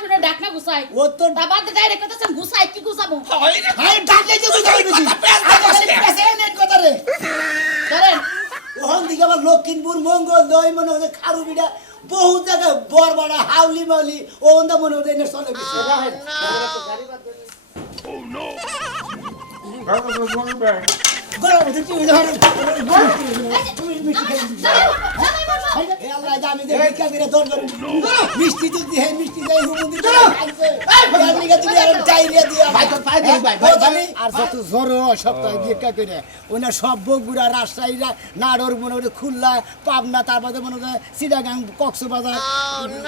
শুনে ডাকনা গুছাই ও তো বাবা তো ডাইরেক্ট কইতাছেন গুছাই কি গুছাবো হাই ডাকলে যে বুঝাই বুঝি পেছে নেট কথা রে ধরেন ওহন দিকে আবার লক্ষিমপুর মঙ্গল দই মনে হচ্ছে খারু বিড়া বহু জায়গায় বরবাড়া হাউলি মাউলি ওন্দা মনে হচ্ছে এনে চলে গেছে গরম হচ্ছে কি হইলো তুমি মিষ্টি খাই এ আল্লাহ জানি যে ভিক্ষা করে দর করে মিষ্টি তো দিয়ে মিষ্টি যাই হুমুন্দি খাইছে এই লিগা তুমি আর ডাইরিয়া দিয়া ভাই আর যত জোর সপ্তাহে ভিক্ষা করে ওনা সব বগুড়া রাজশাহীরা নাড়র মনে হচ্ছে খুলনা পাবনা তারপরে মনে হচ্ছে চিটাগাং কক্সবাজার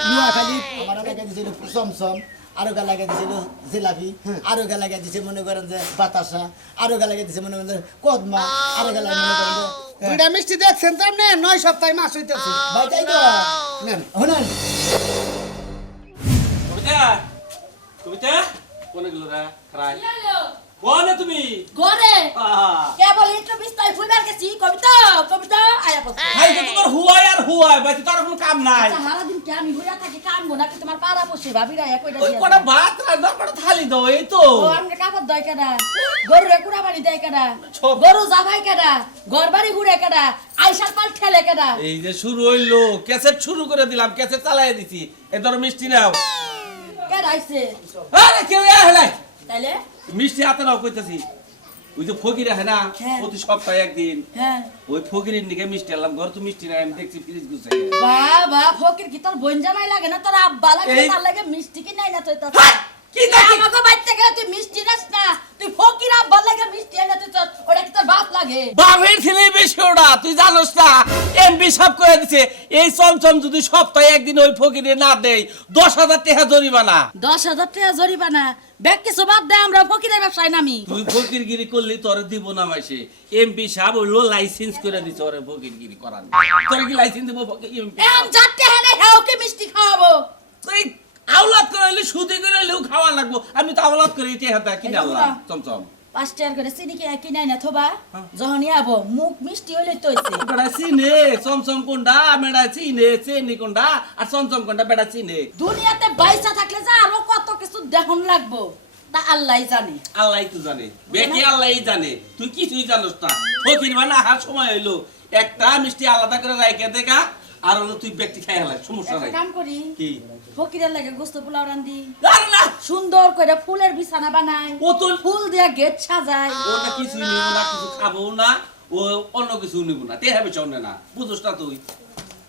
নোয়াখালী আমার এলাকায় দিয়েছিল চমচম আরো গা লাগিয়ে দিয়েছিল জিলাপি আরো গা লাগিয়ে দিয়েছে মনে করেন যে বাতাসা আরো গা লাগিয়ে দিয়েছে মনে করেন যে কদমা আরো গা লাগিয়ে মনে করেন যে দুইটা মিষ্টি দেখছেন তো আপনি 9 সপ্তাহে মাস হইতেছে ভাই তাই তো নেন শুনেন কবিতা কোনে গেল রে খারাই কোনে তুমি ঘরে কেবল একটু বিস্তার ফুইবার গেছি কবিতা কবিতা আয়া পড়ছে ভাই তো তোমার হুয়াই আর হুয়াই ভাই তোর কোনো কাম নাই সারা দিন কি আমি হইয়া থাকি কাম গো নাকি তোমার পাড়া বসে ভাবিরা এক কইটা ওই দিয়া কোটা ভাত রান্না কোটা থালি দাও এই তো ও আমনে কাপড় দয় কেডা গরু রে কুড়া বাড়ি দেয় কেডা সব। গরু জাভাই কেডা ঘর বাড়ি ঘুরে কেডা আইসার পাল ঠেলে কেডা এই যে শুরু হইলো ক্যাসেট শুরু করে দিলাম ক্যাসেট চালায় দিছি এ ধরো মিষ্টি নাও কেডা আইছে আরে কেউ আহলে তাইলে মিষ্টি হাতে নাও কইতাছি ওই যে ফকির আছে না হ্যাঁ। প্রতি সপ্তাহে একদিন হ্যাঁ ওই ফকিরের দিকে মিষ্টি আনলাম ঘর তো মিষ্টি নাই আমি দেখছি ফ্রিজ গুছাই বাবা ফকির কি তোর বোন জামাই লাগে না তোর আব্বা লাগে এই- তার লাগে মিষ্টি কি নাই না তুই তো কি দেখি? আমাকে বাইতে গেলে তুই মিষ্টি নাস না তুই ফকির আব্বা লাগে মিষ্টি এনে তুই তোর ওটা কি তোর বাপ লাগে বাপের ছেলে বেশি ওটা তুই জানোস না এমপি সব করে দিছে এই চমচম যদি সপ্তাহে একদিন ওই ফকিরে না দেয় 10,000 টাকা জরিমানা 10,000 টাকা জরিমানা ব্যাগ কিছু বাদ দে আমরা ফকিরের ব্যবসায় নামি তুই ফকিরগিরি করলি তোর দিব না মাইসে এমপি সাহেব হইলো লাইসেন্স করে দিছে ওরে ফকিরগিরি করার তোর কি লাইসেন্স দিব এমপি এখন যাতে হেনে হেও কি মিষ্টি খাওয়াবো তুই আওলাদ করে হইলে সুদি করে হইলেও খাওয়া লাগবো আমি তো আওলাদ করে এটি হাতে কিনে এই আনলাম বাবা। চমচম 5 টাকা করে চিনি কি নাই না থবা যখনই আবো মুখ মিষ্টি হইলে তো হইছে বেড়া চিনে চমচম কোনটা মেড়া চিনে চেনি কোনটা আর চমচম কোনটা বেড়া চিনে দুনিয়াতে বাইসা থাকলে যা আরো কত কিছু দেখুন লাগবো তা আল্লাহই জানে আল্লাহ তো জানে বেটি আল্লাহই জানে তুই কিছুই জানোস না ফকির মানে আহার সময় হইলো একটা মিষ্টি আলাদা করে রাইখে দেখা আর হলো তুই ব্যক্তি খাই হেলা সমস্যা একটা নাই কাম করি কি ফকিরের লাগে গোস্ত পোলাও রান্ধি আর না সুন্দর করে ফুলের বিছানা বানাই ও তো ফুল দিয়া গেট সাজাই ওটা কিছু নিব না কিছু খাবো না ও অন্য কিছু নিব না তে হবে চলে না বুঝোস না তুই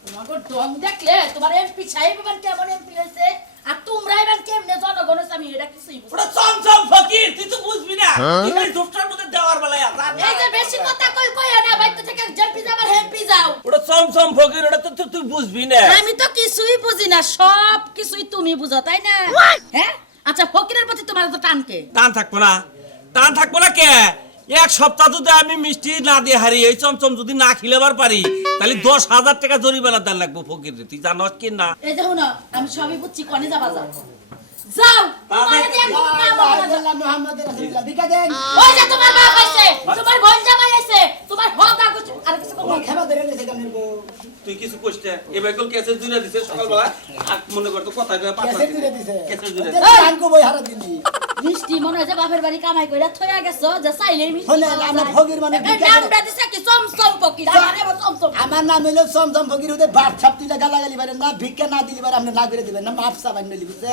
তোমাকে ডং দেখলে তোমার এমপি সাহেব এবার কেমন এমপি হয়েছে আর তোমরা এবার কেমনে জনগণ আমি এটা কিছুই বুঝি ওটা চমচম ফকির তুই তো বুঝবি না তুই ধূপটার মধ্যে দেওয়ার বেলায় এই যে বেশি কথা কই কই না বাইতে থেকে জেপি যাবার হেপি যাও ওটা চমচম ফকির ওটা তো তুই বুঝবি না আমি তো কিছুই বুঝি না সব কিছুই তুমি বুঝো তাই না হ্যাঁ আচ্ছা ফকিরের প্রতি তোমার তো টানকে টান থাকবো না টান থাকবো না কে এক সপ্তাহ যদি আমি মিষ্টি না দিয়ে হারি এই চমচম যদি না খিলেবার পারি তাহলে 10,000 টাকা জরিমানা দেন লাগবো ফকির তুই জানোস কি না এই দেখো না আমি সবই বুঝছি কোনে যাবা যাও যাও তোমার দিয়ে কোনো কাম হবে না। আল্লাহ মুহাম্মাদের রাসূলুল্লাহ বিকা দেন ওই যে তোমার বাপ আইছে তোমার বোন জামাই আইছে তোমার হদা কিছু আর কিছু কম তোমার খেবা ধরে গেছে কেমন গো তুই কিছু কইতে এবার কল কেসে দুইরা দিছে সকালবেলা আর মনে করতো কথা কয়ে পাতা কেসে দিতে দিছে কেসে দুইরা গান কো বই হারা দিলি মিষ্টি মনে হয় যে বাপের বাড়ি কামাই কইরা থইয়া গেছো যে চাইলেই মিষ্টি হলে পাওয়া আমরা যায়। ফকির মানে এই বিকা নামটা দিছে কি চমচম ফকির আমারে আবার চমচম আমার নাম হলো চমচম ফকির ওদের বাপ ছাপ তুই গালাগালি পারেন না ভিক্ষা না দিলি পারে আপনি না করে দিবেন না মাপ সাবান নলি বুঝছে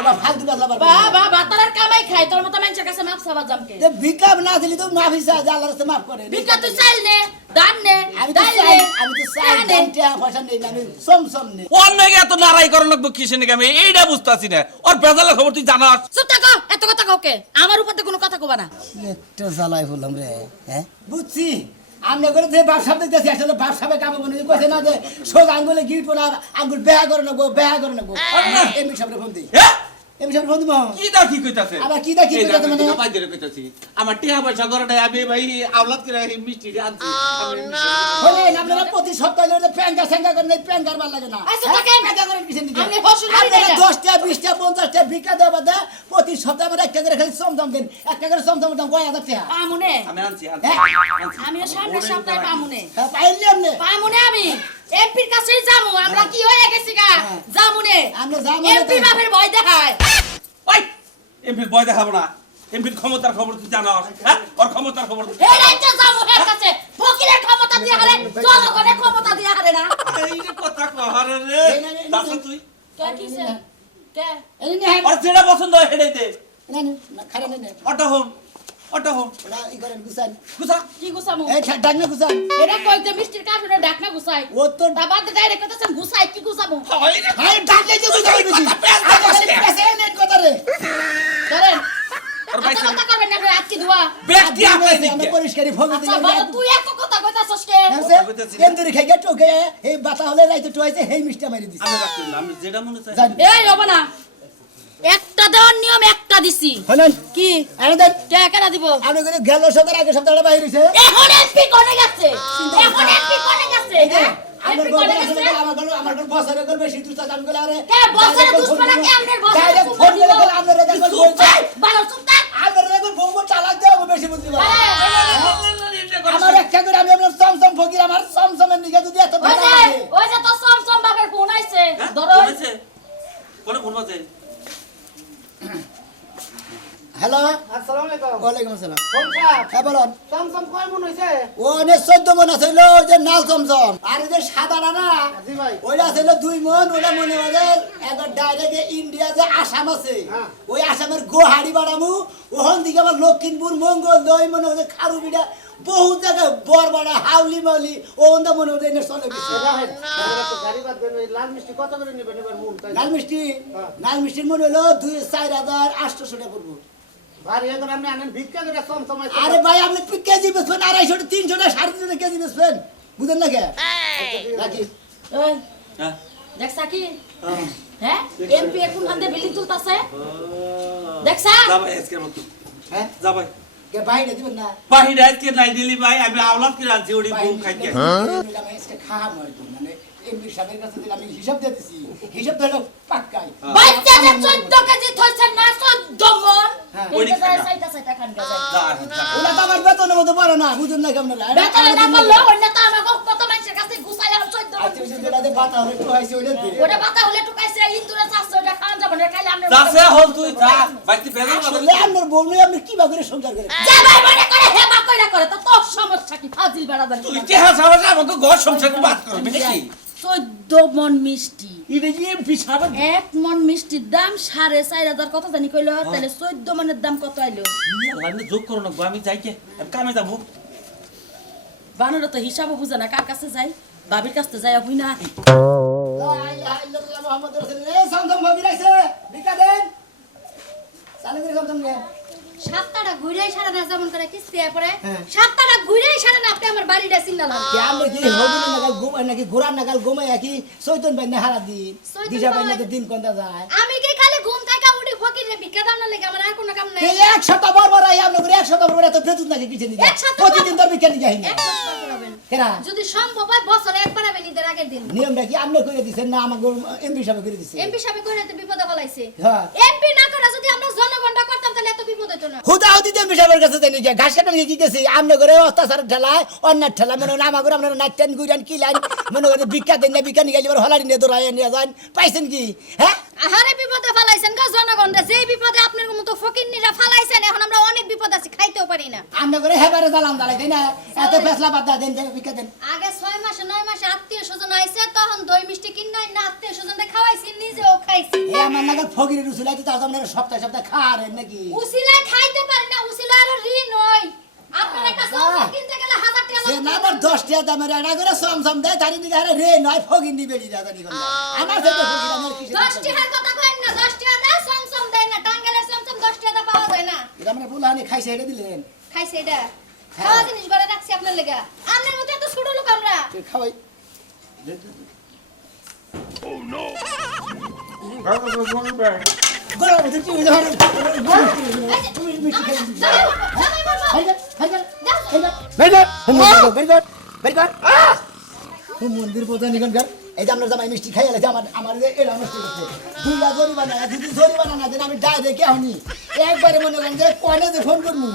এবার ফালতু কথা পারবেন বাবা বাতার কামাই খায় তোর মতো মানুষের কাছে মাপ সাবা জামকে যে ভিক্ষা না দিলি তো মাফ হিসা যে আল্লাহর কাছে মাফ করে ভিক্ষা তুই চাইল নে দান নে আমি তো ডাইল চাই নে আমি তো চাই নে। টাকা পয়সা নেই না, আমি চমচম নেই অন্য এত নারাই করন লাগবো কিসে নাকি আমি এইটা বুঝতাছি না ওর বেজালের খবর তুই জানাস চুপ থাকো এত কথা কাউকে আমার উপর তো কোনো কথা কবা না একটা জ্বালাই বললাম রে হ্যাঁ বুঝছি আমরা করে যে ব্যবসা দেখতেছি আসলে ব্যবসাবে কামে মনে কইছে না যে সোজ আঙ্গুলে গিট পড়া আঙ্গুল বেয়া করে নেবো বেয়া করে নেবো এমনি সামনে ফোন দিই হ্যাঁ এমনি সামনে ফোন দিব কি দা কি কইতাছে আবার কি দা কি এই কইতাছে মানে? আমি ধরে কইতাছি আমার টিয়া পয়সা করে আমি ভাই আওলাদ করে মিষ্টি আনছি আমি হলে আপনারা প্রতি সপ্তাহে যদি প্যাঙ্কা স্যাঙ্কা করেন এই প্যাঙ্কার ভালো লাগে না আচ্ছা, হ্যাঁ? থাকেন। প্যাঙ্কা করেন কিসের দিকে? আমি হসুল বাড়ি আপনারা যাই না। 10টা 20টা 50টা ভিক্ষা দেওয়া বাদে প্রতি সপ্তাহে আমরা একটা করে খালি চমচম দেন একটা করে চমচম দাম 5000 টাকা পামুনে আমি আনছি হ্যাঁ? আমিও সামনের সপ্তাহে পামুনে হ্যাঁ পাইলি আপনি পামুনে আমি এমপির কাছেই যামু আমরা কি হয়ে গেছি গা হ্যাঁ। যামুনে আমরা যাবো এমপি বাপের ভয় দেখায় ওই এমপির ভয় দেখাবো না এমপির ক্ষমতার খবর তুই জানাস হ্যাঁ ওর ক্ষমতার খবর তুই এই রাজ্য যামু এর কাছে ফকিরের ক্ষমতা দিয়ে হারে জনগণের ক্ষমতা দিয়ে হারে না এই যে কথা কহারে রে তাছাড়া তুই কে কিছে কে এই নে ওর যেটা পছন্দ হয় সেটাই দে না খারে নে অটো হোম ওরা ই করেন গুছান গুছা কি গুছামু এই ডাকনা গুছান এটা কইতে মিষ্টির কাপড়ে ডাকনা গুছাই ও তো দাবাদ ডাইরেক্ট কইতেছেন গুছাই কি গুছামু হয় রে হাই ডাকলে যে গুছাই বেশি পেছে নেট কথা রে ধরেন আর ভাই কথা করবেন না আজকে ধোয়া ব্যক্তি আপনি আমরা পরিষ্কারই ফোন আচ্ছা বলো তুই এত কথা কইতাছস কে কেন্দ্রে খাই গেটো গে এই বাতা হলে রাইতে টুয়াইছে হেই মিষ্টি মারি দিছে আমি রাখতে না আমি যেটা মনে চাই জান এই হবে না একটা দেওয়ার নিয়ম একটা দিছি হলেন কি আরে দেন কে কেনা দিব আপনি করে গেল সদর আগে সপ্তাহটা বাইরে হইছে এখন এমপি কোনে গেছে এখন এমপি কোনে গেছে হ্যাঁ আমার এমপি গল্প কোনে আসলে গেছে আমার গল্প বছরে গল্প বেশি তুই জান গলে আরে কে বছরে দুশ্মনা কে আমনের বছরে ডাইরেক্ট ফোন করে গেল আপনারা দেখো বই ভালো চুপ থাক আপনারা দেখো বউ চালাক দেও বেশি বুঝলি না আমার একটা করে আমি আপনার সমসম ফকির আমার সমসমের নিকে যদি এত ভালো লাগে ওই যে তো সমসম বাপের ফোন আইছে ধরো কোনে ফোন বাজে হ্যালো আসসালামু আলাইকুম ওয়ালাইকুম আসসালাম কোন সাহেব হ্যাঁ বলুন চমচম কয় মন হইছে ও নে 14 মন আছিল যে নাল চমচম আর এই যে সাদা না জি ভাই ওইটা ছিল 2 মন ওটা মনে হয় একবার ডাইরেক্ট ইন্ডিয়া যে আসাম আছে হ্যাঁ। ওই আসামের গোহাড়ি বাড়ামু ওখান থেকে আবার লক্ষিমপুর মঙ্গল দই মনে হয় খারু বিড়া বহু জায়গায় বরবাড়া হাউলি মাউলি ওখান মনে হয় এনে চলে বেশি রাহেন তো গাড়ি বাদ দেন ওই লাল মিষ্টি কত করে নেবেন এবার মন তাই লাল মিষ্টি হ্যাঁ। লাল মিষ্টির মনে হলো 2,4,800 টাকা পড়বো ভাই এখন আপনি আনেন ভিক্ষা করে চমচম আরে ভাই আপনি কেজি বেচবেন 250 300 350 কেজি বেচবেন বুঝেন না কে নাকি ওই হ্যাঁ দেখছা কি হ্যাঁ এমপি এখন হাতে বিল্ডিং তুলতাছে দেখছা যা ভাই আজকে মত হ্যাঁ যা ভাই কে বাইরে দিবেন না বাহিরে আজকে নাই দিলি ভাই আমি আওলাদ কি রাজি ওড়ি বউ খাইতে আমি আজকে খাওয়া মারবো মানে এমপি সাহেবের কাছে দিলে আমি হিসাব দিতেছি হিসাব তো হলো পাক্কাই বাচ্চা যে 14 কেজি থইছেন না 14 মন হ্যাঁ। ওইটা সাইটা সাইটা খান গেছে যা যা ওলা তো আমার বেতনের মতো পারে না বুঝুন না কেমন বেতনে না পারলো অন্য তো আমাকে কত মানুষের কাছে গুছাই আর 14 আজকে যেটাতে বাতা হলে একটু হইছে ওইটা দে ওটা পাতা হলে টুকাইছে ইন্দুরে চাচ্ছে ওটা খান যাব না খাইলে আমরা যাছে হল তুই যা বাইতে বেজাল আসলে আপনার বউ নিয়ে আপনি কি করে সংসার করে যা ভাই মনে করে হেবা কইরা করে তো তোর সমস্যা কি ফাজিল বেড়াদার তুই কি হাসাবাস আমাকে ঘর সংসার বাদ করবি নাকি 14 মন মিষ্টি এটা কি এমপি সাহেব এক মন মিষ্টির দাম 4,500 কত জানি কইলো তাহলে 14 মনের দাম কত আইলো আমি যোগ করো না আমি যাই কে আমি কামে যাবো বানর তো হিসাবও বুঝে না কার কাছে যাই বাবির কাছে যাই হই না লা ইলাহা ইল্লাল্লাহ মুহাম্মাদুর রাসূলুল্লাহ এই সমসম ভাবি রাইছে বিকা দেন চালু করে সমসম দেন সাতটাটা ঘুরেই সারা না যেমন করে কিস্তি পরে হ্যাঁ। সাতটাটা ঘুরেই সারা না আপনি আমার বাড়িটা চিনলাম কেমন কি হবিনা নাগাল ঘুমায় নাকি ঘোড়ার নাগাল ঘুমায় কি চৈতন ভাই না হারা দিন চৈতন দিশা ভাই না ভাই- তো দিন কোনটা যায় আমি কি খালি ঘুম থেকে উঠি ফকিরে ভিক্ষা দাম না লাগে আমার আর কোনো কাম নাই এই এক সপ্তাহ বরবার আই আপনি করে এক সপ্তাহ বরবার এত বেতন নাকি কিছু নিয়ে এক সপ্তাহ প্রতিদিন তোর বিকেল নিয়ে যাইনি এক সপ্তাহ করবেন কেনা যদি সম্ভব হয় বছরে একবার হবে ঈদের আগের দিন নিয়মটা কি আপনি করে দিছেন না আমাকে এমপি সাহেব করে দিছে এমপি সাহেব কইরা তো বিপদে ফলাইছে হ্যাঁ এমপি না করে যদি আমরা জনগণটা করতাম তাহলে এত বিপদ হতো না খুদা হতি এমপি সাহেবের কাছে দেন গিয়া ঘাস কাটা নিয়ে কি গেছি আপনি করে অত্যাচার ঠেলায় অন্য ঠেলা মনে হয় আমার আপনারা নাচতেন গুইরান কি লাইন মনে করে ভিক্ষা দেন না ভিক্ষা নিয়ে গেলে হলারি নিয়ে দৌড়াই নিয়ে যান পাইছেন কি হ্যাঁ আহারে বিপদে ফলাইছেন গো জনগণরা যেই বিপদে আপনার মতো ফকিরনিরা ফলাইছেন এখন আমরা অনেক বিপদ আছে খাইতেও পারি না আপনি করে হেবারে জ্বালান জ্বালাই তাই না এত ফেসলা বাদ দেন ভিক্ষা দেন আগে 6 মাসে 9 মাসে আত্মীয় স্বজন আইছে তখন দই মিষ্টি কিনাই না আত্মীয় স্বজনদের খাওয়াইছি নিজেও খাইছি এই আমার নাগাল ফকিরের রুসুলাইতে তার সামনে সপ্তাহে সপ্তাহে খাওয়ারেন নাকি উসিলায় খাইতে পারি না উসিলা আর ঋণ হই আপনার একটা সবজি কিনতে গেলে 1000 টাকা সে না আবার 10 টাকা দামের এটা করে সমসম দেয় তারি দিকে আরে রে নয় ফকির নি বেড়ি দাদা নি আমার থেকে ফকির আমার কিসে 10 টাকার কথা কইন না 10 টাকা দাও সমসম দেয় না টাঙ্গালের সমসম 10 টাকা পাওয়া যায় না এটা মানে বুলানি খাইছে এটা দিলেন খাইছে এটা খাওয়া জিনিস ঘরে রাখছি আপনার লেগা আপনার মতো এত ছোট লোক আমরা খাওয়াই গলা মধ্যে কি হইলো তুমি মিষ্টি খাই জামাই মারবো হাইগা হাইগা যাও বেরগর বেরগর বেরগর মন্দির পৌঁছা নিকনকার এই যে আপনার জামাই মিষ্টি খাই আলাইছে আমার আমার এলা নষ্ট করছে দুইটা জরিমানা যদি জরিমানা না দেন আমি ডাইরেক্ট হনি একবারে মনে করেন যে কনে যে ফোন করবো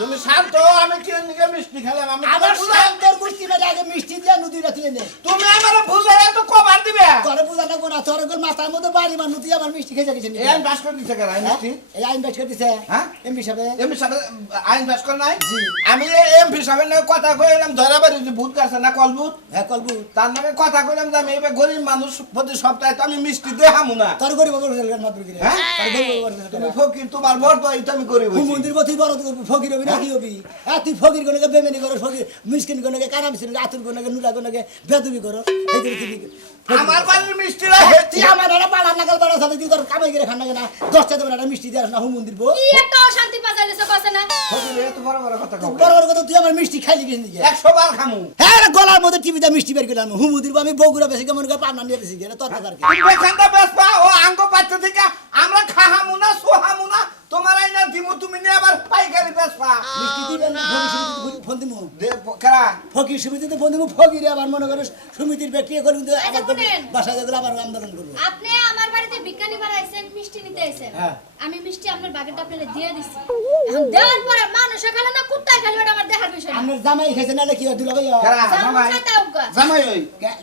তুমি শান্ত, আমি কি নিকে মিষ্টি খেলাম? আমি আমার তোমার শান্তর গোষ্ঠী বেড়ে আগে মিষ্টি দিয়ে নদীটা তুলে নে তুমি আমার বুঝাই তো কবার দিবে? তোরে বুঝা থাকবো না তোর মাথার মধ্যে বাড়ি মানুষ তুই আমার মিষ্টি খেয়ে গেছে এই আইন পাস করে দিছে কেন মিষ্টি? এই আইন বাস করে দিছে হ্যাঁ? এমপি সাহেব এমপি সাহেব আইন পাস করে নাই? আমি এমপি সাহেবের নামে কথা কইলাম, ধরা বাড়ি যে ভূত কাছে না কলভূত, হ্যাঁ কলবু তার নামে কথা কইলাম যে আমি এবার গরিব মানুষ, প্রতি সপ্তাহে তো আমি মিষ্টি দেখামু না। তোর গরিব বড় গেল মাত্র কি হ্যাঁ? তোর গরিব বড় তুমি ফকির, তোমার বড় তো এই তো আমি গরিব হইছি। মন্দির পথি বড় ফকির হবি না কি হবি তুই ফকির গণকে বেমেনি করো ফকির মিসকিন গণকে কারাম ছিল আতুর গণকে নুরা গণকে বেদবি করো এই যে তুই আমার বাড়ির মিষ্টিরা তুই আমার একটা পাড়া নাগাল পাড়া সাথে তুই তোর কামাই করে খান না 10টা দেবেন একটা মিষ্টি দিয়ে আসনা হুম মন্দির বো কি একটা অশান্তি পাজাইলেছ কছে না? ফকির এত বড় বড় কথা কও। বড় বড় কথা তুই আমার মিষ্টি খাইলি কিনে দিয়ে 100 বার খামু। হ্যাঁ গলার মধ্যে টিভিতে মিষ্টি বের করে আনবো হুম মন্দির আমি বগুড়া বেশি কেমন করে পাবনা নিয়ে বেশি গেলে তোর কাছে তুমি বেখানটা বেসপা ও আঙ্গ পাত্র থেকে আমরা খাহামু না সোহামু না, তোমার আইনা দিমু, তুমি নিয়ে আবার পাইকারি বেসপা। মিষ্টি দিবেন ফোন দিমু দে কারা ফকির সমিতিতে ফোন দিমু ফকিরে আবার মনে করে সমিতির ব্যক্তি করে কিন্তু আচ্ছা, আবার শুনেন। বাসায় যেগুলো আবার আন্দোলন করবো আপনি আমার বাড়িতে বিজ্ঞানী বার আইছেন, মিষ্টি নিতে আইছেন। হ্যাঁ। আমি মিষ্টি আপনার বাকেটটা আপনারে দিয়ে দিছি। এখন দেওয়ার পরে মানুষে খালে না কুত্তায় খালি ওটা আমার দেখার বিষয় না। আপনার জামাই খাইছে না কি হয় দুলা ভাই কারা জামাই জামাই খাইতে আউগা। জামাই ওই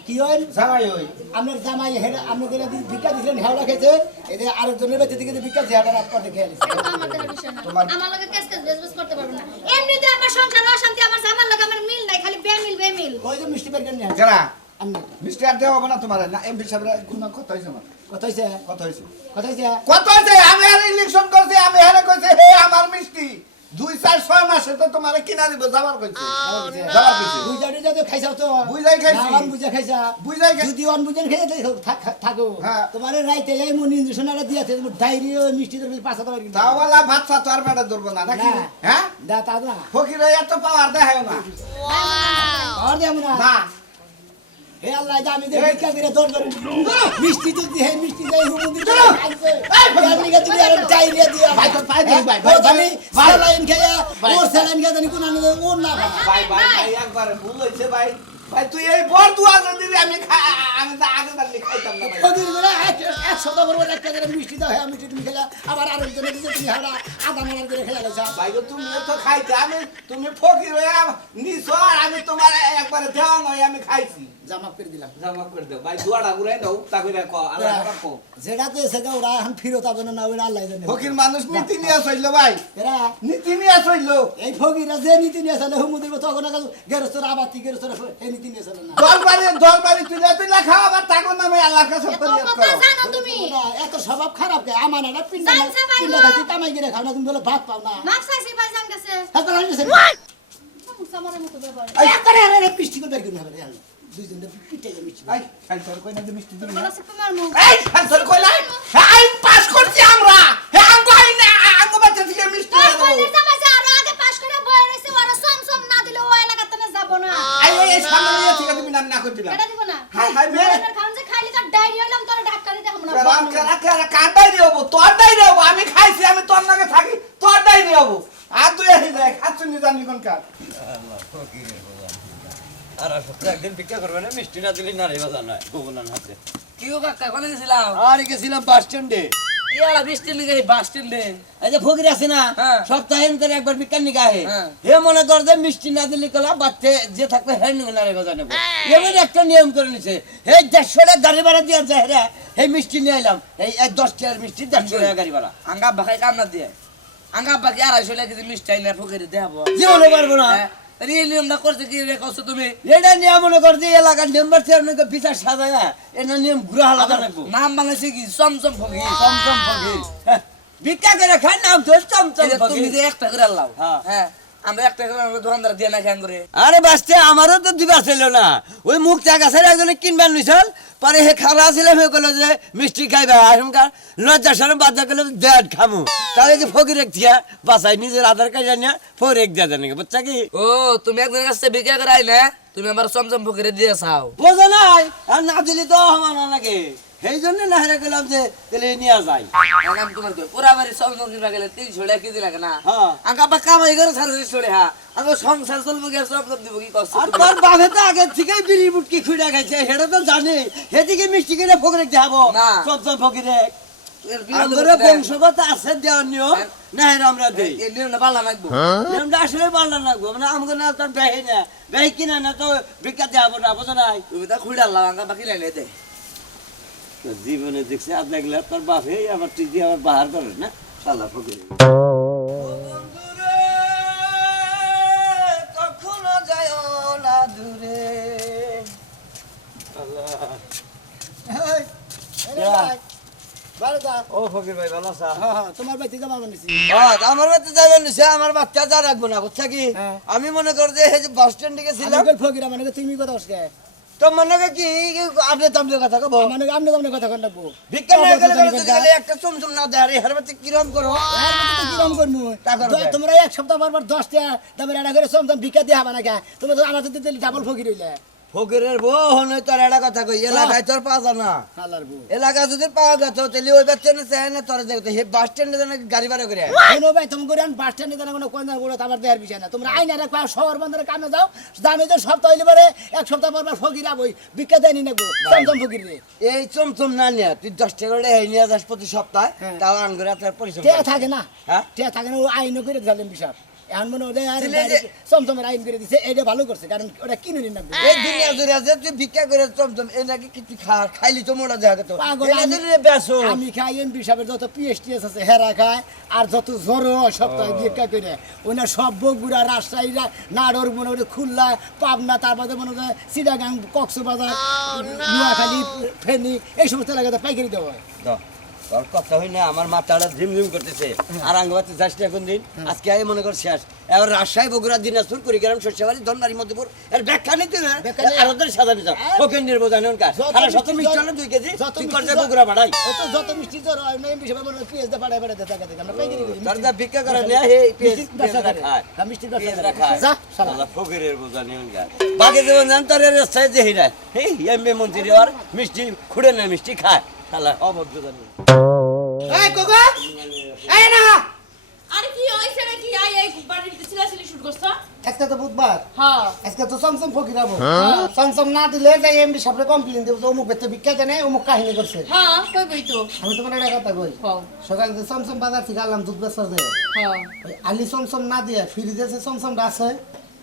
কি হয় জামাই ওই আপনার জামাই হেডা আপনাদের ভিক্ষা দিছিলেন হেওড়া খেয়েছে এদের আরেকজনের বেঁচে থেকে ভিক্ষা দিয়ে হেওড়া রাত পরে খেয়ে এটা তো আমার দেখার বিষয় না। আমার লগে কেস বেজবেজ করতে পারবো না। এমনিতে আমার সংসার অশান্তি, আমার জামার লগে আমার মিল নাই, খালি বেমিল। ওই যে মিষ্টি বের করে নিয়ে আসে। কারা আপনি মিষ্টি আর দেওয়া হবে না তোমার না, এমপি সাহেবের কোন কথা হইছে আমার কথা হয়েছে কথা হইছে কথা হয়েছে কত হইছে? আমি আর ইলেকশন করছি, আমি হারে কইছে হে আমার মিষ্টি 2-4-6 মাসে তো তোমার কিনা দিব যাবার কইছে যাবার কইছে বুঝাটি যাতে খাইছাও তো বুঝাই খাইছি। না, অন বুঝা খাইছা বুঝাই খাই- যদি অন বুঝেন খেয়ে থাকো হ্যাঁ। তোমার রাইতে এই মন ইঞ্জেকশন আর দিয়েছে ডায়রিয়া মিষ্টি ধরে পাঁচা দেওয়ার কিন্তু তাওয়ালা ভাত সাত আর বেটা ধরবো না নাকি? না। হ্যাঁ দা তা না ফকির এত পাওয়ার দেখায় না আর দেব না না হে আল্লাহ যা আমি যে ভিক্ষা করে দর করে মিষ্টি যদি হে মিষ্টি যাই হুমুন্দি খাইছে গালিগা তুমি আর ডায়রিয়া দিয়া ভাই তো পাই দেই ভাই ও জানি স্যালাইন খাইয়া ও স্যালাইন খাইয়া জানি কোন আনন্দ ও না ভাই ভাই ভাই একবার ভুল হইছে ভাই ভাই তুই এই বড় দুয়া দিবি, আমি তো আগে দাঁড়িয়ে খাইতাম না ভাই। কদিন বেলা এক সপ্তাহ পর একটা করে মিষ্টি দাও হ্যাঁ মিষ্টি তুমি খেলা আবার আরেকজনে দিছে তুমি হারা আধা মারার করে খেলা গেছা ভাই গো তুমি তো খাইতে, তুমি ফকির হয়ে নিছো আর আমি তোমার একবারে দেওয়া নয়, আমি খাইছি। জামা করে দিলাম জমা করে দাও ভাই, দুয়াটা উড়াই দাও, তা করে কো আল্লাহ রাখো। যেটা তো এসে ওরা এখন ফিরত হবে না ওরা আল্লাহ জানে ফকির মানুষ নীতি নিয়ে চললো ভাই, এরা নীতি নিয়ে চললো। এই ফকিরা যে নীতি নিয়ে চলে হুমুদির তখন গেরস্তর আবাতি গেরস্তর এই নীতি নিয়ে চলে না দরবারি তুলে খাওয়াবার থাকো না, আমি আল্লাহর কাছে এত ফরিয়াদ কথা করো। জানো তুমি? এত স্বভাব খারাপ কে আমার না পিন্ডা জানছে ভাই পিন্ডা গো। খাইতে কামাই করে খাও না তুমি বলে ভাত পাও না মাপ চাইছি ভাই জান গেছে। হ্যাঁ তো রাইছে সামনের মতো ব্যাপার। একবারে আরে পিষ্টি করে বের করে হবে আল্লাহ দুইজন পিটে যাবে মিষ্টি এই খাইছর কই না যে মিষ্টি দিবি না? বলা সে তোমার মুখ। এই খাইছর কই না? আইন পাস করছি আমরা, আঙ্গো আইন আঙ্গো বাচ্চা থেকে মিষ্টি তোর দেবো। কইলে জামাই যে আরো আগে পাস করে বয়ে রইছে, ওরা সম না দিলে ও এলাকাতে না যাব না। এই সামনে নিয়ে থেকে তুমি নাম না করে দিলাম। এটা দিব না। হাই হাই মে তোর খান যে খাইলি তোর ডায়রিয়া হইলাম, তোর ডাক্তারি দেখাবো না। কারাম কারা কাটাই দেবো, তোর ডাই দেবো, আমি খাইছি, আমি তোর নাকে থাকি, তোর ডাই দেবো। আর তুই এই দেখ খাচ্ছ নি জানি কোন কাজ। আর সপ্তাহে একদিন ভিক্ষা করবে না, মিষ্টি না দিলি না রে বাজার নয় গোবনার হাতে। কি গো কাকা কোনে গেছিলাম? আর গেছিলাম বাস স্ট্যান্ডে। ইয়ালা বৃষ্টি লিগে বাস স্ট্যান্ডে। এই যে ফকির আছে না, হ্যাঁ। সপ্তাহে অন্তরে একবার ভিক্ষা নিকা আহে। হ্যাঁ। হে মনে কর যে মিষ্টি না দিলি কলা বাচ্চা যে থাকবে হেন না রে বাজার নেব। এমন একটা নিয়ম করে নিছে। এই 150 টাকা গাড়ি ভাড়া দিয়ে যায় রে, এই মিষ্টি নিয়ে এলাম, এই 10 টাকার মিষ্টি 150 টাকা গাড়ি ভাড়া। আঙ্গা বাখাই কাম না দিয়ে। আঙ্গা বাকি 250 টাকা কেজি মিষ্টি আইনা ফকিরে দেখাবো। জীবনে পারবো না। হ্যাঁ। তাহলে এই নিয়মটা করতে কি রে কষ্ট তুমি? এটা নিয়ে মনে কর যে এলাকার মেম্বার চেয়ারম্যানকে বিচার সাজায়া এটা নিয়ম ঘুরে হালাদা রাখবো। নাম বানাইছে কি চমচম ফকির। চমচম ফকির। হ্যাঁ, ভিক্ষা করে খাই নাম তো চমচম এই যে তুমি ফকির। যে একটা করে আল্লাহ। হ্যাঁ। হ্যাঁ। আমরা একটা করে আমরা দোকানদার দিয়ে না খান করে। আরে বাস্তে আমারও তো দিবা ছিল না, ওই মুখ চাকাছের একজনে কিনবার নিছিল, পরে হে খাওয়া ছিল হে কইলো যে মিষ্টি খাইবে আসমকার লজ্জা শরম বাদ কইলো দেড় খামু, তাহলে যে ফকির এক দিয়া বাসাই নিজের আধার কার্ড জানিয়া ফকির এক দিয়া জানি বুঝছা কি? ও তুমি একজনের কাছে ভিক্ষা করে আইনা, তুমি আমার চমচম ফকিরে দিয়ে চাও। বোঝো নাই আর না দিলি তো আমার না লাগে, সেই জন্য না হেরে গেলাম যে তাহলে নিয়ে যাই। নাম তোমার কই পুরা বাড়ি চমচম কিনবা গেলে 300 টাকা কেজি লাগে না? হ্যাঁ। আঙ্গা বা কামাই করে সার্ভিস চলে হ্যাঁ। আঙ্গা সংসার চলবে কি আর চমচম দিব কি কষ্ট আর তুমি? তোর বাপে তো আগে থেকেই বিড়ি বুটকি খুঁড়া খাইছে, সেটা তো জানে, সেদিকে মিষ্টি কিনে ফকির দেখাবো না। চমচম ফকিরে। আমরা বংশগত আছে দেওয়ার নিয়ম না এর আমরা দেই এই নিয়মটা পাল্লা মাগবো নিয়মটা আসলে পাল্টা লাগবো মানে আমাকে না তোর বেহে না বেহে কিনা না তো ভিক্ষা দেওয়া না বোঝো নাই তুমি তা খুঁড়ে আল্লাহ আঙ্গা বাকি লাইলে দে তো জীবনে দেখছি আজ দেখলে তোর বাপ হে আবার তুই দিয়ে আবার বাহার করে না শালা ফকির কখনো যায় না দূরে এই, এই রে ভাই, বাড়ি যা। ও ফকির ভাই ভালো আছা হ্যাঁ, হ্যাঁ, তোমার বাড়িতে যাবো আমি নিছি। আমার বাচ্চা যাবেন নিছে আমার বাচ্চা যা রাখবো না বুঝছা কি হ্যাঁ। আমি মনে করি যে এই যে বাস স্ট্যান্ডে গেছিলাম আমি কই ফকির, আমার নাকি তুমি কথা বসকে। তো মনে করি কি আপনি তামলে কথা কব আমার নাকি আমনে তামনে কথা কন লাগবো। ভিক্ষা না গেলে যদি গেলে একটা চমচম না দেয় আরে হের বাচ্চা কিরম করো আর মতো তো কিরম করমু? তা করো কে? তোমরা এক সপ্তাহ পর পর 10 টা দামের একটা করে সমতম ভিক্ষা দিয়ে হবে না কে? তোমরা তো আমার তো দিতে ডাবল ফকির হইলে। ফকিরের বউ হনে তোর একটা কথা কই এলাকায় তোর পাওয়া যায় না শালার বউ। এলাকা যদি পাওয়া যেত তাহলে ওই বাচ্চা না চায় না তোর দেখতে হে বাস স্ট্যান্ডে যেন গাড়ি ভাড়া করে কোনো ভাই তুমি করে বাস স্ট্যান্ডে দাঁড়া কোনো কোন বড় আমার দেয়ার বিষয় না। তোমরা আইনা রাখবা শহর বন্দরে কামে যাও। জানো যে সপ্তাহ হইলে পরে এক সপ্তাহ পর পর ফকির আবই ভিক্ষা দেয়নি নেবো সমতম ফকির রে। এই চমচম না নিয়ে তুই 10 টাকা করে এই নিয়ে যাস প্রতি সপ্তাহে হ্যাঁ। তাও আঙ্গুরে তোর পরিশ্রম টিয়া থাকে না, হ্যাঁ? টিয়া থাকে না, ও আইনও করে দিলাম বিষয়। এখন মনে ওদের আর দিলে যে- সমতমের আইন করে দিছে, এটা ভালো করছে কারণ ওটা কিনে নিন না। এই দুনিয়া জুড়ে আছে তুই ভিক্ষা করে চমচম এ নাকি কিছু খাইলি তো মোড়া দেখা তো পাগল, এটা আমি- দিলে বেসো আমি খাই এমপি সাহেবের যত পিএসটিএস আছে হেরা খায় আর যত জ্বরও হয় সপ্তাহে ভিক্ষা করে ওনা সব বগুড়া রাজশাহী নাড়র মনে হয় খুলনা পাবনা তারপরে মনে হয় চিটাগাং কক্সবাজার নোয়াখালী ফেনী এই সমস্ত এলাকাতে পাইকারি দেওয়া হয়। তোর কথা হই না আমার মাথাটা ঝিমঝিম করতেছে আর আঙ্গবাতে যাস না এখন দিন আজকে আই মনে কর শেষ এবার রাজশাহী বগুড়া দিনাজপুর কুড়িগ্রাম শস্যবাড়ি ধনবাড়ি মধ্যপুর এর ব্যাখ্যা নিতে না ব্যাখ্যা নেই। আর ওদের সাদা নিতে ওকে নির্বোধ আনুন কাজ যত আর শত মিষ্টি মিষ্টি জ্বর- হলো 2 কেজি যত তুই মিষ্টি করতে জ্বর- বগুড়া বাড়াই যত মিষ্টি জ্বর হয় না এমপি সাহেব মনে হয় পিএস দিয়ে পাঠায় পাঠায় দেখা দেখে আমরা পাইকারি করি। তোর যা ভিক্ষা করে নিয়ে হে পেজ মিষ্টির ব্যবসা করে। খায় হ্যাঁ, মিষ্টির ব্যবসা পেজ করে। খায় যা, শালা। শালা ফকিরের বোঝা নিউন কাজ বাকি জীবন জান তোর এর রাস্তায় যে হিরা এই এমপি মন্ত্রী আর মিষ্টি খুঁড়ে না মিষ্টি খায় শালা অভদ্র জানি এই কোকো এই না আরে কি হইছে নাকি আই এই বাড়ির ভিতরে ছিলাছিলি শুট করছো? আজকে তো বুধবার, হ্যাঁ আজকে তো সমসম ফকির আবো সমসম না দিলে যাই এমপি সাহেবরে কমপ্লেইন দেব যে অমুক বেতে ভিক্ষা দেনে অমুক কাহিনী করছে। হ্যাঁ কইবই তো। আমি তোমার একটা কথা কই, কও। সকালে যে সমসম বাজার থেকে আনলাম দুধ বেচা যায় হ্যাঁ ওই আলি সমসম না দিয়ে ফ্রিজে যে সমসমটা আছে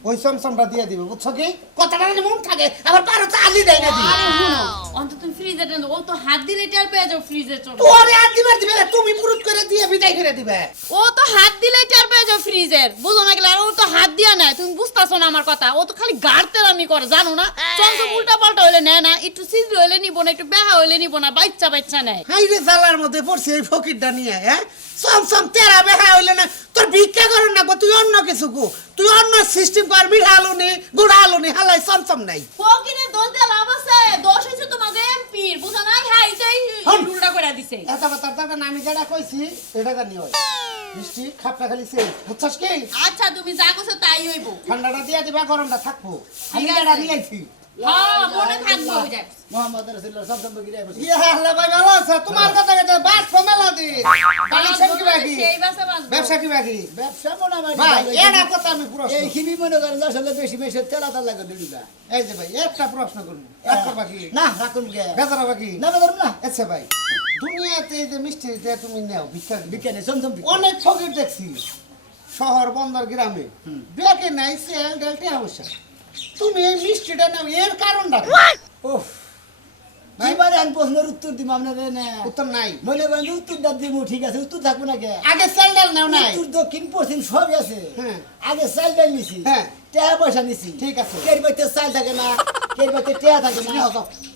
ওই সমসমটা দিয়ে দিবে, বুঝছো কি? কথাটা মানে মন থাকে আবার পারো তো আলি দেয় না দিবে। আরে শুনো অন্তত তুমি ফ্রিজে দেন ও তো হাত দিলে টের পেয়ে যাও ফ্রিজে চলে। তোরে আর দিবে দিবে না, তুমি পুরুত করে দিয়ে বিদায় করে দিবে। ও তো হাত দিলে টের পেয়ে যাও ফ্রিজের বুঝো না গেলে ও তো হাত দিয়া না তুমি বুঝতাছো না আমার কথা ও তো খালি গাড়তেরামি করে জানো না চঞ্চল উল্টা পাল্টা হইলে নেয় না একটু সিজরি হইলে নিব না একটু বেহা হইলে নিব না বাচ্চা বাচ্চা নেয় হাই রে জালার মধ্যে পড়ছে এই ফকিরটা নিয়ে, হ্যাঁ সমসম তেরা বেহা হইলে না তোর ভিক্ষা করুন না গো, তুই অন্য কিছু গো, তুই অন্য সিস্টেম করবি, আলুনি গুড়া আলুনি হালাই সমসম নাই। ফকিনে দোষ দিয়ে লাভ আছে দোষ হইছে তোমাকে এমপির বুঝা নাই হ্যাঁ এটাই উল্টা করে দিছে এত কথা তার আমি যেটা কইছি এটা জানি হয় মিষ্টি খাপটা খালি সে বুঝছস কি? আচ্ছা তুমি যা কইছো তাই হইব ঠান্ডাটা দিয়ে দিবা গরমটা থাকবো, আমি ঠিক আছে। যেটা নিয়ে আইছি হ্যাঁ মনে থাকবো বুঝা মোহাম্মদ রাসূলুল্লাহ সাল্লাল্লাহু আলাইহি ওয়াসাল্লাম। ইয়া আল্লাহ ভাই ভালো আছে, তোমার কথা কথা বাস ফমেলা দি কালেকশন কি বাকি, সেই বাসা বাসবো ব্যবসা কি বাকি? ব্যবসা মনে ভাই এটা কথা আমি প্রশ্ন এইখিনি মনে করেন আসলে বেশি বেশি তেলাতা লাগে দিবা। এই যে ভাই একটা প্রশ্ন করব, একটা বাকি না রাখুন গে বেজারা বাকি না বেজারা না। আচ্ছা ভাই দুনিয়াতে এই যে মিষ্টি যে তুমি নাও ভিক্ষা ভিক্ষা নেই সমসম অনেক ফকির দেখছি শহর বন্দর গ্রামে ব্যাকে নাই সেল ডেলটা অবশ্য তুমি এই মিষ্টিটা নাও এর কারণটা ওহ এবারে আমি প্রশ্নের উত্তর দিব আপনাদের না উত্তর নাই মনে করেন যে উত্তরটা দিব ঠিক আছে উত্তর থাকবো না কে আগে চাল ডাল নাও নাই উত্তর দক্ষিণ পশ্চিম সবই আছে আগে চাল ডাল নিছি টাকা পয়সা নিছি ঠিক আছে কের বাইতে চাল থাকে না কের বাইতে টাকা থাকে না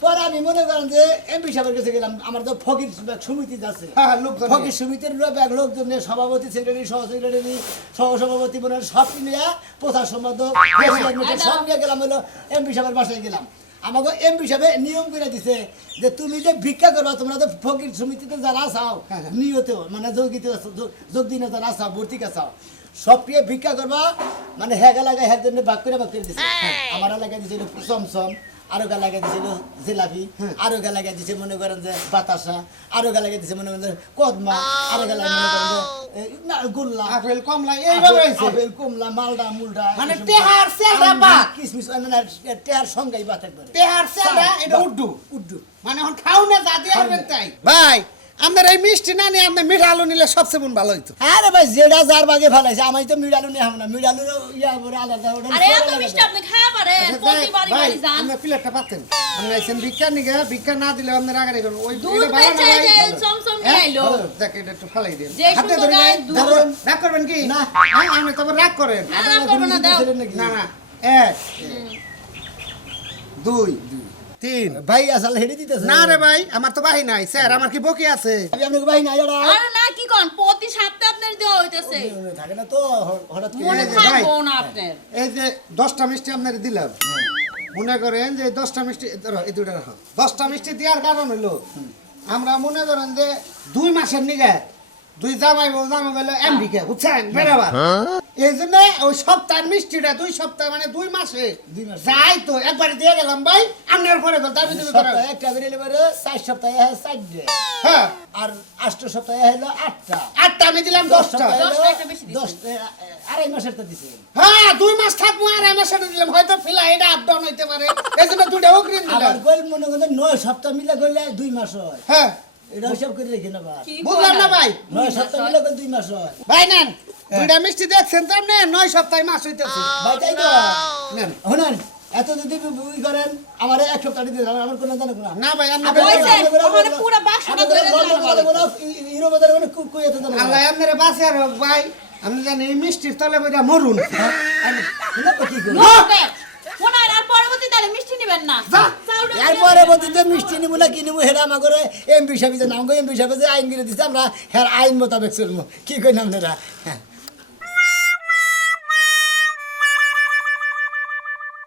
পরে আমি মনে করেন যে এমপি সাহেবের কাছে গেলাম আমার তো ফকির সমিতি আছে ফকির সমিতির লোকজন নিয়ে সভাপতি সেক্রেটারি সহ সেক্রেটারি সহ সভাপতি মনে সব নিয়ে প্রধান সম্পাদক সব নিয়ে গেলাম হলো এমপি সাহেবের বাসায় গেলাম। আমাকে এমপি সাহেব নিয়ম করে দিছে যে তুমি যে ভিক্ষা করবা তোমরা তো ফকির সমিতিতে যারা চাও নিয়ত মানে যোগ দিনে যারা চাও ভর্তিকা চাও সব প্রিয় ভিক্ষা করবা মানে হেগা লাগাই হের জন্য ভাগ করে দিছে। আমার এলাকায় দিছিল চমচম, আরো গা লাগাই দিছিল জিলাপি, আরো গা লাগাই দিছে মনে করেন যে বাতাসা, আরো গা লাগাই দিছে মনে করেন যে কদমা, আরো গা লাগাই মনে করেন যে গোল্লা আপেল কমলা এইভাবে আপেল কমলা মালডা মুলডা মানে তেহার সেলডা বা কিসমিস মানে তেহার সঙ্গেই বাত একবার তেহার সেলডা এটা উড্ডু উড্ডু মানে এখন খাও না জাতি আর তাই ভাই আমাদের এই মিষ্টি না নিয়ে আপনি মিঠা আলু নিলে সবচেয়ে মন ভালো হইতো আরে ভাই যেটা যার বাগে ফেলাইছে আমি তো মিডালু নিয়ে না মিডালুর ইয়া করে আলাদা ওটা আরে এত মিষ্টি আপনি খাওয়া পারেন প্রতিবারই ভাই বাড়ি যান আমরা প্লেটটা পাতেন আমরা এসেন ভিক্ষা নিগে ভিক্ষা না দিলে আপনার আগারে করুন ওই দুধ এটা ভালো না বেচে ভাই যে চমচম নিয়ে আইলো দেখ এটা একটু ফালাই দেন যে হাতে সুন্দর ধরে গায়ে ভাই, দুধ। ধরুন। রাগ করবেন কি না। হ্যাঁ আপনি তবে রাগ করেন না, রাগ করবো না, দাও। না না এক দুই তিন ভাই আসলে হেডে দিতেছে না রে ভাই আমার তো বাহি নাই স্যার আমার কি বকি আছে আমি আপনাকে ভাই না যারা আরে না কি কোন প্রতি সপ্তাহে আপনার দেওয়া হইতেছে থাকে না তো হঠাৎ করে মনে এই যে ভাই। থাকবো না আপনার এই যে 10টা মিষ্টি আপনার দিলাম মনে করেন যে 10টা মিষ্টি ধরো এই দুইটা রাখো 10টা মিষ্টি দেওয়ার কারণ হলো আমরা মনে করেন যে 2 মাসের নিগে দুই জামাই বউ জামা গেল আমেরিকা বুঝছেন বেড়াবার এই জন্য ওই সপ্তাহের মিষ্টিটা 2 সপ্তাহ মানে 2 মাসে যাই তো একবারে দিয়ে গেলাম ভাই আপনার পরে বল দাবি দিবি করে সপ্তাহে একটা বেরিয়ে এবারে 4 সপ্তাহে 4 ডে হ্যাঁ আর 8 সপ্তাহে হলো 8টা 8টা আমি দিলাম 10টা দশটা একটা বেশি দিছে। 10 আড়াই মাসের তো দিছে হ্যাঁ 2 মাস থাকবো আর আমার সাথে দিলাম হয়তো ফিলা এটা আপ ডাউন হইতে পারে এই জন্য দুটো অগ্রিম আবার দিলাম গোল মনে করেন 9 সপ্তাহ মিলে গেলে 2 মাস হয় হ্যাঁ এটা হিসাব করে রেখে না ভাই কি বুঝলাম না ভাই 9 সপ্তাহ মিলে গেলে 2 মাস হয় ভাই নেন দুইটা মিষ্টি দেখছেন তো আপনি 9 সপ্তাহে মাস হইতেছে ভাই তাই তো নেন শুনেন এত যদি বুই করেন আমার এক সপ্তাহ দিতে আমার কোনো জানা না না ভাই আপনি হইছে, ওখানে পুরা বাক্সটা ধরে ইউরো বাজারে মানে কুই এত জানা আল্লাহ আপনারে বাঁচে আর হোক ভাই আপনি জানেন এই মিষ্টির তলে বইটা মরুন কি করব লোকে শোনার আর পরবর্তী তাহলে মিষ্টি নেবেন না চাউলটা নিয়ে এরপরে বলতে মিষ্টি নিবো না কি নিবো হেরা আমার করে এমপি সাহেব যে নাম এমপি সাহেব যে আইন করে দিচ্ছে আমরা হ্যাঁ আইন মোতাবেক চলবো কি কই নাম নেরা হ্যাঁ